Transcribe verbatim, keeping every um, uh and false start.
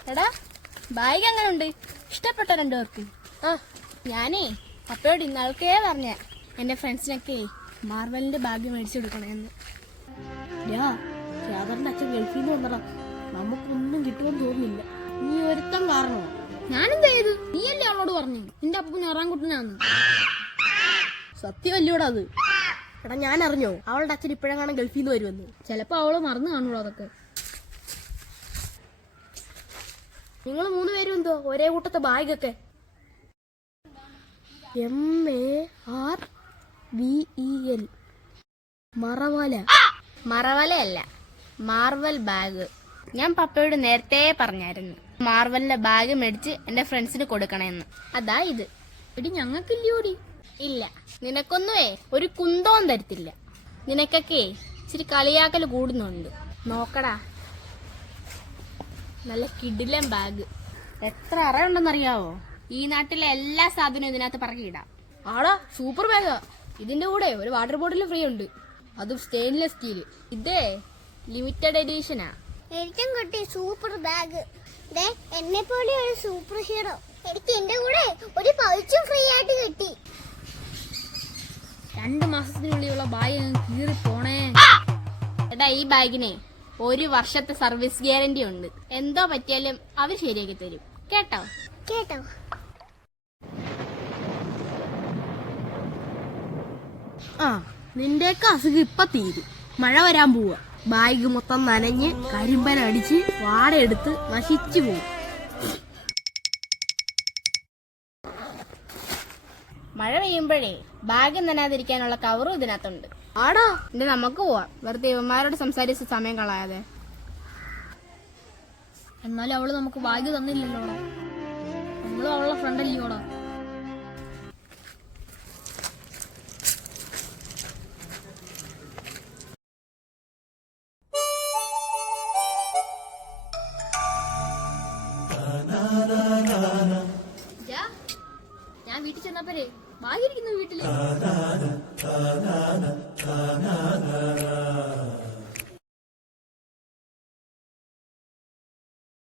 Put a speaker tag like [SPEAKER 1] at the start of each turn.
[SPEAKER 1] എടാ ബാഗ് എങ്ങനെ ഉണ്ട്? ഇഷ്ടപ്പെട്ടോ രണ്ടുപേർക്ക്? ആ ഞാനേ അപ്പോഴോട് ഇന്നാൾക്കേ പറഞ്ഞ എന്റെ ഫ്രണ്ട്സിനൊക്കെ മാർവലിന്റെ ബാഗ് മേടിച്ചു കൊടുക്കണമെന്ന്. രാധറിന്റെ അച്ഛൻ ഗൾഫിൽ നിന്ന് വന്നടാ, നമുക്കൊന്നും കിട്ടുമെന്ന് തോന്നുന്നില്ല. നീ ഒരുത്തം കാരണമോ? ഞാനെന്താ ചെയ്തു? നീയല്ലേ അവളോട് പറഞ്ഞു നിന്റെ അപ്പൻ ഇറാൻകുട്ടനാന്ന്? സത്യമല്ലോടാ അത്? എടാ ഞാൻ അറിഞ്ഞോ അവളുടെ അച്ഛൻ ഇപ്പോഴെങ്ങാനും ഗൾഫിൽ നിന്ന് വരുമെന്ന്? ചിലപ്പോ അവള് മറന്നു കാണൂടാ അതൊക്കെ. നിങ്ങൾ മൂന്ന് പേരും എന്തോ ഒരേ കൂട്ടത്തെ ബാഗൊക്കെ? M A R V E L മറവല. മറവലയല്ല, മാർവൽ ബാഗ്. ഞാൻ പപ്പയോട് നേരത്തെ പറഞ്ഞായിരുന്നു മാർവലിന്റെ ബാഗ് മേടിച്ച് എന്റെ ഫ്രണ്ട്സിന് കൊടുക്കണമെന്ന്. അതാ ഇത്. എടി ഞങ്ങൾക്കില്ലയോടി? ഇല്ല, നിനക്കൊന്നുമേ ഒരു കുന്തവും തരത്തില്ല. നിനക്കൊക്കെ ഇച്ചിരി കളിയാക്കൽ കൂടുന്നുണ്ട്. നോക്കടാ, നല്ല കിടിലൻ ബാഗ്. എത്ര അറയുണ്ടെന്നറിയാവോ? ഈ നാട്ടിലെ എല്ലാ സാധനവും ഇതിനകത്ത് പറക്കിയിടാം. ആടാ സൂപ്പർ ബാഗാ. ഇതിന്റെ കൂടെ ഒരു വാട്ടർ ബോട്ടിൽ ഫ്രീ ഉണ്ട്, അതും സ്റ്റെയിൻലെസ് സ്റ്റീൽ. ഇതേ ലിമിറ്റഡ് എഡിഷനാ.
[SPEAKER 2] എനിക്കും കിട്ടി സൂപ്പർ ബാഗ്. എന്നെ പോലെ ഒരു സൂപ്പർ ഹീറോ. എനിക്ക് എന്റെ കൂടെ ഒരു പൗച്ചും ഫ്രീ ആയിട്ട് കിട്ടി.
[SPEAKER 1] രണ്ടു മാസത്തിനുള്ളിലുള്ള ബാഗ് കീറി പോണേ. എടാ ഈ ബാഗിനെ ഒരു വർഷത്തെ സർവീസ് ഗ്യാരണ്ടി ഉണ്ട്. എന്തോ പറ്റിയാലും അവർ ശരിയാക്കി തരും. കേട്ടോ
[SPEAKER 2] കേട്ടോ
[SPEAKER 1] ആ നിന്റെയൊക്കെ അസുഖം ഇപ്പൊ തീരും. മഴ വരാൻ പോവാ. ബാഗ് മൊത്തം നനഞ്ഞ് കരിമ്പൻ അടിച്ച് വാടയെടുത്ത് നശിച്ചു പോവും. മഴ പെയ്യുമ്പോഴേ ബാഗ് നനാതിരിക്കാനുള്ള കവറും ഇതിനകത്തുണ്ട്. ആടാ എന്റെ നമുക്ക് പോവാം. വെറുതെ ഇവന്മാരോട് സംസാരിച്ച് സമയം കളയാതെ. എന്നാലും അവള് നമുക്ക് ബാഗ് തന്നില്ലല്ലോടാ. നമ്മളും അവളുടെ ഫ്രണ്ട് അല്ലയോടാ. ഞാൻ വീട്ടിൽ ചെന്നപ്പോഴേ ബാഗ് ഇരിക്കുന്നു വീട്ടില്.